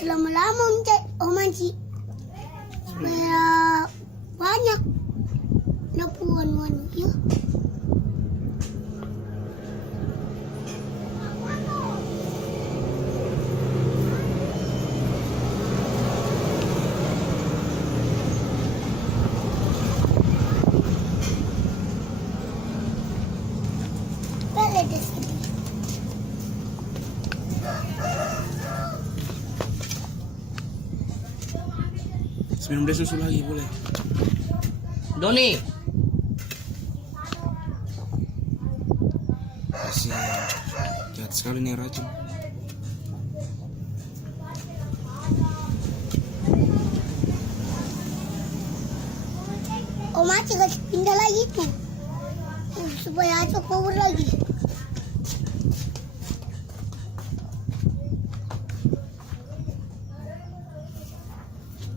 selama-lama Om Anci supaya banyak napuan ya. Minum deh susu lagi boleh. Doni. Kasih. Jahat sekali nih racun. Om Anci kasih pindah lagi tuh supaya Acok power lagi.